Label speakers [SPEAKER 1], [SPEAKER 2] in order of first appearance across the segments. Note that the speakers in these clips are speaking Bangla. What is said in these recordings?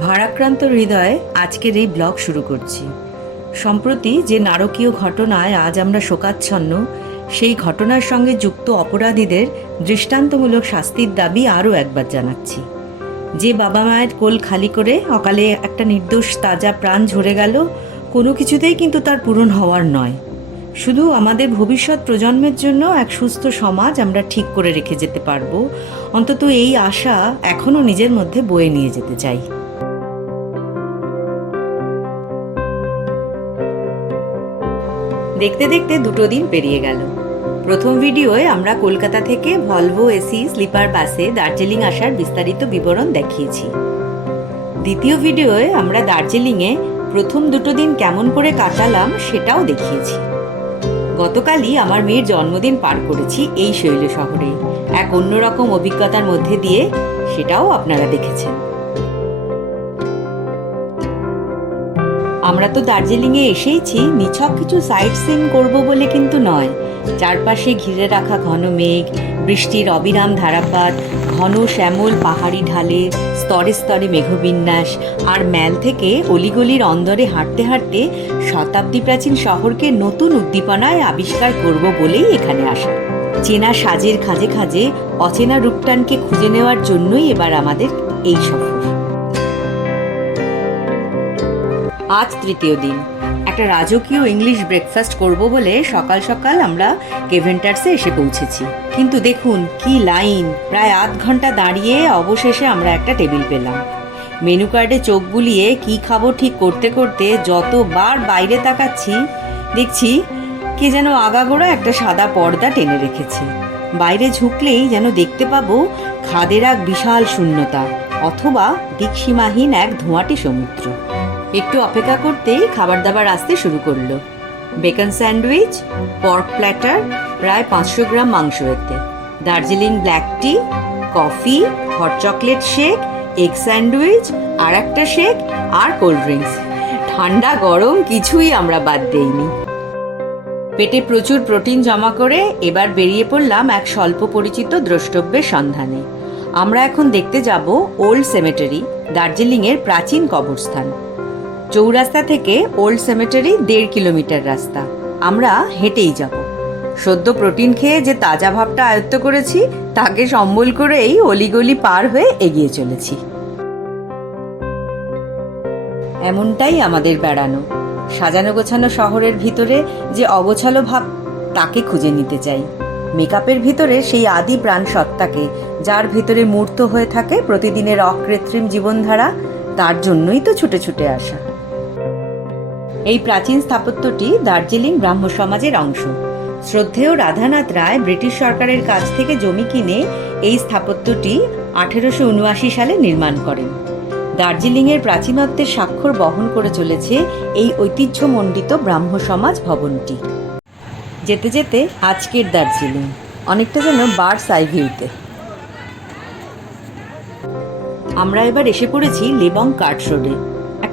[SPEAKER 1] ভারাক্রান্ত হৃদয়ে আজকের এই ব্লগ শুরু করছি। সম্প্রতি যে নারকীয় ঘটনায় আজ আমরা শোকাচ্ছন্ন, সেই ঘটনার সঙ্গে যুক্ত অপরাধীদের দৃষ্টান্তমূলক শাস্তির দাবি আরও একবার জানাচ্ছি। যে বাবা মায়ের কোল খালি করে অকালে একটা নির্দোষ তাজা প্রাণ ঝরে গেল, কোনো কিছুতেই কিন্তু তার পূরণ হওয়ার নয়। শুধু আমাদের ভবিষ্যৎ প্রজন্মের জন্য এক সুস্থ সমাজ আমরা ঠিক করে রেখে যেতে পারব, অন্তত এই আশা এখনও নিজের মধ্যে বয়ে নিয়ে যেতে চাই। দেখতে দেখতে দুটো দিন পেরিয়ে গেল। প্রথম ভিডিওয়ে আমরা কলকাতা থেকে ভলভো এসি স্লিপার বাসে দার্জিলিং আসার বিস্তারিত বিবরণ দেখিয়েছি। দ্বিতীয় ভিডিওয়ে আমরা দার্জিলিংয়ে প্রথম দুটো দিন কেমন করে কাটালাম সেটাও দেখিয়েছি। গতকালই আমার মেয়ের জন্মদিন পার করেছি এই শৈল শহরে। এক অন্যরকম অভিজ্ঞতার মধ্যে দিয়ে সেটাও আপনারা দেখেছেন। আমরা তো দার্জিলিংয়ে এসেইছি, নিছক কিছু সাইট সিন করব বলে কিন্তু নয়। চারপাশে ঘিরে রাখা ঘন মেঘ, বৃষ্টির অবিরাম ধারাপাত, ঘন শ্যামল পাহাড়ি ঢালে, স্তরে স্তরে মেঘবিন্যাস, আর ম্যাল থেকে অলিগলির অন্দরে হাঁটতে হাঁটতে শতাব্দী প্রাচীন শহরকে নতুন উদ্দীপনায় আবিষ্কার করব বলেই এখানে আসা। চেনা সাজের খাজে খাজে অচেনা রূপটানকে খুঁজে নেওয়ার জন্যই এবার আমাদের এই সফর। আজ তৃতীয় দিন। একটা রাজকীয় ইংলিশ ব্রেকফাস্ট করব বলে সকাল সকাল আমরা কেভেন্টার্সে এসে পৌঁছেছি। কিন্তু দেখুন, কি লাইন প্রায় আধ ঘণ্টা দাঁড়িয়ে অবশেষে আমরা একটা টেবিল পেলাম। মেনু কার্ডে চোখ বুলিয়ে কি খাব ঠিক করতে করতে যতবার বাইরে তাকাচ্ছি, দেখছি কে যেন আগাগোড়া একটা সাদা পর্দা টেনে রেখেছে। বাইরে ঝুঁকলেই যেন দেখতে পাবো খাদের এক বিশাল শূন্যতা, অথবা দিকসীমাহীন এক ধোঁয়াটে সমুদ্র। একটু অপেক্ষা করতেই খাবার দাবার আসতে শুরু করল। বেকন স্যান্ডউইচ, পর্ক প্ল্যাটার, প্রায় পাঁচশো গ্রাম মাংস এতে Darjeeling black tea, coffee, hot chocolate shake, egg sandwich, আর একটা শেক, আর কোল্ড ড্রিঙ্কস। ঠান্ডা, গরম কিছুই আমরা বাদ দেইনি। পেটে প্রচুর প্রোটিন জমা করে এবার বেরিয়ে পড়লাম এক স্বল্প পরিচিত দ্রষ্টব্যের সন্ধানে। আমরা এখন দেখতে যাব ওল্ড সেমেটারি, দার্জিলিংয়ের প্রাচীন কবরস্থান। চৌরাস্তা থেকে ওল্ড সেমেটারি দেড় কিলোমিটার রাস্তা। আমরা হেঁটেই যাব। সদ্য প্রোটিন খেয়ে যে তাজা ভাবটা আয়ত্ত করেছি, তাকে সম্বল করেই অলিগলি পার হয়ে এগিয়ে চলেছি। এমনটাই আমাদের বেড়ানো। সাজানো গোছানো শহরের ভিতরে যে অগোছালো ভাব, তাকে খুঁজে নিতে চাই। মেকআপের ভিতরে সেই আদি প্রাণ সত্তাকে, যার ভিতরে মূর্ত হয়ে থাকে প্রতিদিনের অকৃত্রিম জীবনধারা, তার জন্যই তো ছুটে ছুটে আসা। এই প্রাচীন স্থাপত্যটি দার্জিলিং ব্রাহ্ম সমাজের অংশ। শ্রদ্ধেয় রাধানাথ রায় ব্রিটিশ সরকারের কাছ থেকে জমি কিনে এই স্থাপত্যটি আঠেরোশো উনআশি সালে নির্মাণ করেন। দার্জিলিংয়ের প্রাচীনত্বের স্বাক্ষর বহন করে চলেছে এই ঐতিহ্যমণ্ডিত ব্রাহ্ম সমাজ ভবনটি। যেতে যেতে আজকের দার্জিলিং, অনেকটা যেন বার্ডস আই ভিউতে আমরা এবার এসে পড়েছি লেবং কার্ট রোডে।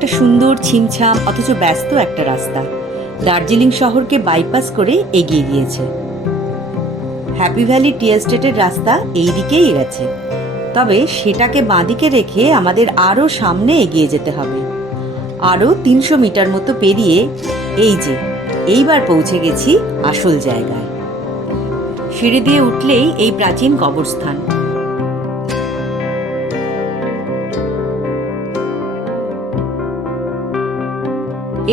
[SPEAKER 1] একটা সুন্দর ছিমছাম, অথচ ব্যস্ত একটা রাস্তা। দার্জিলিং শহরকে বাইপাস করে এগিয়ে গিয়েছে। হ্যাপি ভ্যালি টি এস্টেটের রাস্তা এই দিকেই গেছে। তবে সেটাকে বাঁদিকে রেখে আমাদের আরও সামনে এগিয়ে যেতে হবে। আরও তিনশো মিটার মতো পেরিয়ে এই যে, এইবার পৌঁছে গেছি আসল জায়গায়। সিঁড়ি দিয়ে উঠলেই এই প্রাচীন কবরস্থান।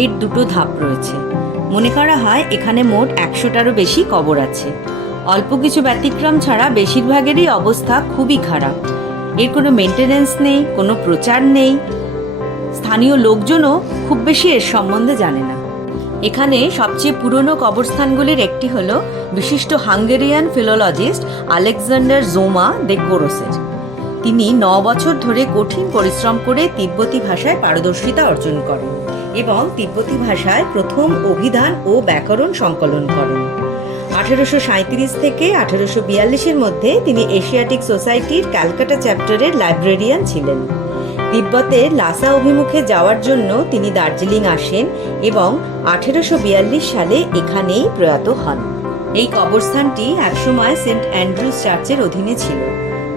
[SPEAKER 1] এর দুটো ধাপ রয়েছে। মনে করা হয় এখানে মোট একশোটারও বেশি কবর আছে। অল্প কিছু ব্যতিক্রম ছাড়া বেশিরভাগেরই অবস্থা খুবই খারাপ। এর কোনো মেনটেনেন্স নেই, কোনো প্রচার নেই। স্থানীয় লোকজনও খুব বেশি এর সম্বন্ধে জানে না। এখানে সবচেয়ে পুরনো কবরস্থানগুলির একটি হল বিশিষ্ট হাঙ্গেরিয়ান ফিলোলজিস্ট আলেকজান্ডার জোমা দে কোরোসের। তিনি ন বছর ধরে কঠিন পরিশ্রম করে তিব্বতী ভাষায় পারদর্শিতা অর্জন করেন। এবং তিব্বতী ভাষায় প্রথম অভিধান ও ব্যাকরণ সংকলন করেন। আঠেরোশো সাঁত্রিশ থেকে আঠেরোশো বিয়াল্লিশের মধ্যে তিনি এশিয়াটিক সোসাইটির ক্যালকাটা চ্যাপ্টারের লাইব্রেরিয়ান ছিলেন। তিব্বতে লাসা অভিমুখে যাওয়ার জন্য তিনি দার্জিলিং আসেন এবং আঠেরোশো বিয়াল্লিশ সালে এখানেই প্রয়াত হন। এই কবরস্থানটি একসময় সেন্ট অ্যান্ড্রুজ চার্চের অধীনে ছিল।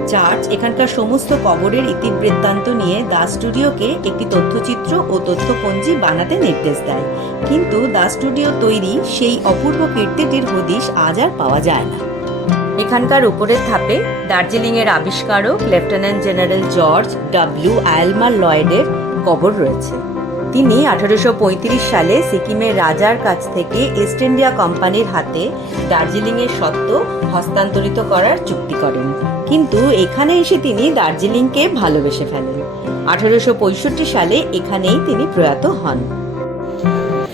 [SPEAKER 1] চার্চ এখানকার সমস্ত কবরের ইতিবৃত্তান্ত নিয়ে দাস স্টুডিওকে একটি তথ্যচিত্র ও তথ্যপঞ্জি বানাতে নির্দেশ দেয়। কিন্তু দাস স্টুডিও তৈরি সেই অপূর্ব কীর্তিটির হদিশ আজ আর পাওয়া যায় না। এখানকার উপরের ধাপে দার্জিলিংয়ের আবিষ্কারক lieutenant general George W Aylmer লয়েডের কবর রয়েছে। তিনি আঠারোশো পঁয়ত্রিশ সালে সিকিমের রাজার কাছ থেকে ইস্ট ইন্ডিয়া কোম্পানির হাতে দার্জিলিংয়ের সত্ত্ব হস্তান্তরিত করার চুক্তি করেন। কিন্তু এখানে এসে তিনি দার্জিলিংকে ভালোবেসে ফেলেন। আঠারোশো পঁয়ষট্টি সালে এখানেই তিনি প্রয়াত হন।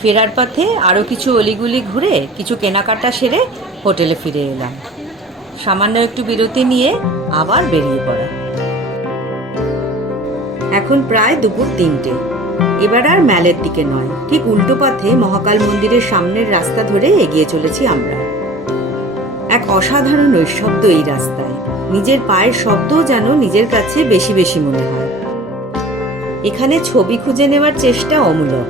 [SPEAKER 1] ফেরার পথে আরও কিছু অলিগুলি ঘুরে, কিছু কেনাকাটা সেরে হোটেলে ফিরে এলাম। সামান্য একটু বিরতি নিয়ে আবার বেরিয়ে পড়া। এখন প্রায় দুপুর তিনটে। এবার আর ম্যালের দিকে নয়, ঠিক উল্টো পথে মহাকাল মন্দিরের সামনের রাস্তা ধরে এগিয়ে চলেছি আমরা। এক অসাধারণ নৈশব্দ এই রাস্তায়, নিজের পায়ের শব্দও যেন নিজের কাছে বেশি বেশি মনে হয়। এখানে ছবি খুঁজে নেওয়ার চেষ্টা অমূলক।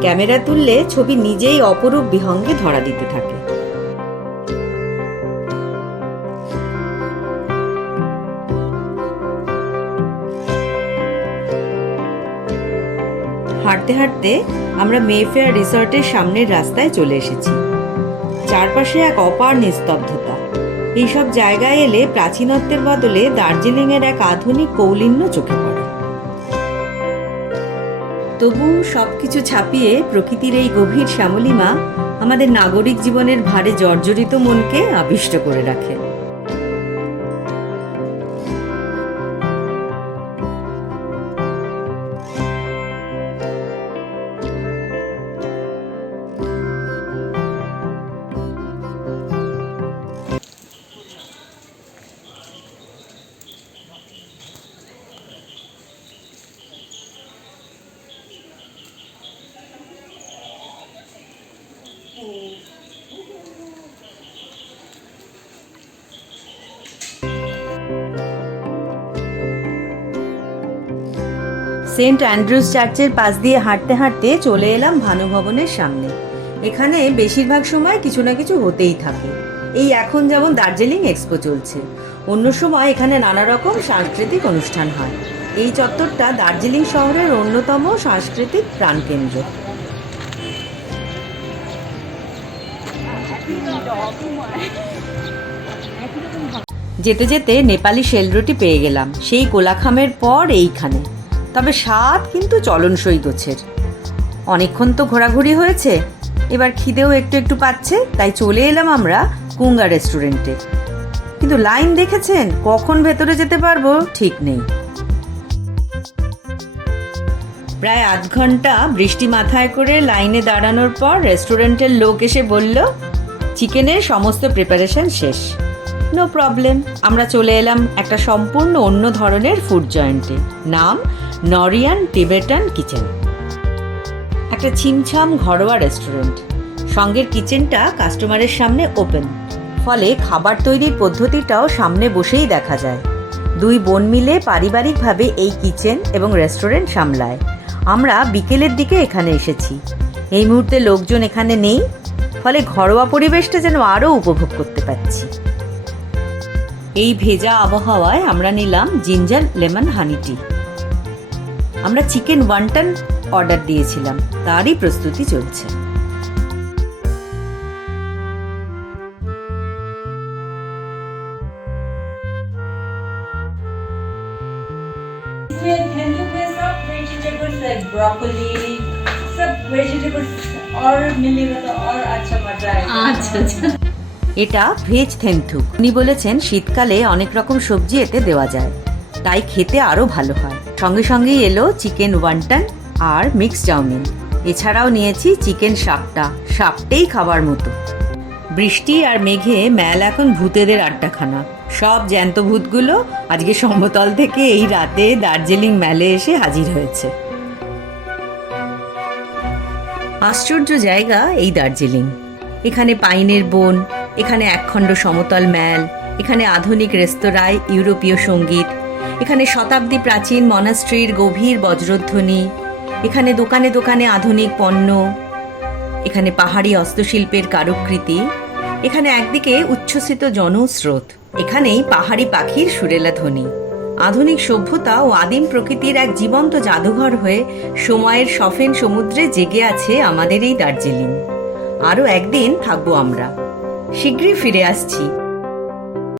[SPEAKER 1] ক্যামেরা তুললে ছবি নিজেই অপরূপ বিহঙ্গে ধরা দিতে থাকে। হাঁটতে হাঁটতে আমরা মেফেয়ার রিসর্টের সামনের রাস্তায় চলে এসেছি। চারপাশে এক অপার নিস্তব্ধতা। এইসব জায়গায় এলে প্রাচীনত্বের বদলে দার্জিলিংয়ের এক আধুনিক কৌলিন্য চোখে পড়ে। তবু সবকিছু ছাপিয়ে প্রকৃতির এই গভীর শ্যামলিমা আমাদের নাগরিক জীবনের ভারে জর্জরিত মনকে আবিষ্ট করে রাখে। সেন্ট অ্যান্ড্রুজ চার্চের পাশ দিয়ে হাঁটতে হাঁটতে চলে এলাম ভানুভবনের সামনে। এখানে বেশিরভাগ সময় কিছু না কিছু হতেই থাকে। এই এখন যেমন দার্জিলিং এক্সপো চলছে, অন্য সময় এখানে নানা রকম সাংস্কৃতিক অনুষ্ঠান হয়। এই চত্বরটা দার্জিলিং শহরের অন্যতম সাংস্কৃতিক প্রাণকেন্দ্র। যেতে যেতে নেপালি শেলরুটি পেয়ে গেলাম। সেই কোলাখামের পর এইখানে। তবে স্বাদ কিন্তু চলনসই গোছের। অনেকক্ষণ তো ঘোরাঘুরি হয়েছে, এবার খিদেও একটু একটু পাচ্ছে, তাই চলে এলাম আমরা কুঙ্গা রেস্টুরেন্টে। কিন্তু লাইন দেখেছেন, কখন ভেতরে যেতে পারব ঠিক নেই। প্রায় আধ ঘণ্টা বৃষ্টি মাথায় করে লাইনে দাঁড়ানোর পর রেস্টুরেন্টের লোক এসে বলল, চিকেনের সমস্ত প্রিপারেশন শেষ। নো প্রবলেম, আমরা চলে এলাম একটা সম্পূর্ণ অন্য ধরনের ফুড জয়েন্টে। নাম নরিয়ান টিবেটান কিচেন। একটা ছিমছাম ঘরোয়া রেস্টুরেন্ট। সঙ্গের কিচেনটা কাস্টমারের সামনে ওপেন। ফলে খাবার তৈরির পদ্ধতিটাও সামনে বসেই দেখা যায়। দুই বোন মিলে পারিবারিকভাবে এই কিচেন এবং রেস্টুরেন্ট সামলায়। আমরা বিকেলের দিকে এখানে এসেছি। এই মুহূর্তে লোকজন এখানে নেই। ফলে ঘরোয়া পরিবেশটা যেন আরও উপভোগ করতে পারছি। এই ভেজা আবহাওয়ায় আমরা নিলাম জিঞ্জার লেমন হানি টি। আমরা চিকেন ওয়ান্টন অর্ডার দিয়েছিলাম তারই প্রস্তুতি চলছে
[SPEAKER 2] इसमें हिंदू में सब वेजिटेबल्स है ब्रोकली सब वेजिटेबल्स और मिलेगा तो और अच्छा मजा आएगा
[SPEAKER 3] আচ্ছা আচ্ছা
[SPEAKER 1] এটা ভেজ থেন্থুক উনি বলেছেন শীতকালে অনেক রকম সবজি এতে দেওয়া যায় তাই খেতে আরও ভালো হয় সঙ্গে সঙ্গেই এলো চিকেন ওয়ান্টন আর মিক্স চাউমিন। এছাড়াও নিয়েছি চিকেন সাপটা, সাপটেই খাবার মতো। বৃষ্টি আর মেঘে ম্যাল এখন ভূতেদের আড্ডাখানা। সব জ্যান্ত ভূতগুলো আজকে সমতল থেকে এই রাতে দার্জিলিং ম্যালে এসে হাজির হয়েছে। আশ্চর্য জায়গা এই দার্জিলিং। এখানে পাইনের বন, এখানে একখণ্ড সমতল ম্যাল, এখানে আধুনিক রেস্তোরাঁয় ইউরোপীয় সংগীত এখানে শতাব্দী প্রাচীন মনাস্ট্রির গভীর বজ্রধ্বনি, এখানে দোকানে দোকানে আধুনিক পণ্য, এখানে পাহাড়ি হস্তশিল্পের কারুকৃতি, এখানে একদিকে উচ্ছ্বসিত জনস্রোত, এখানেই পাহাড়ি পাখির সুরেলা ধ্বনি। আধুনিক সভ্যতা ও আদিম প্রকৃতির এক জীবন্ত জাদুঘর হয়ে সময়ের সফেন সমুদ্রে জেগে আছে আমাদের এই দার্জিলিং। আরও একদিন থাকব আমরা। শীঘ্রই ফিরে আসছি।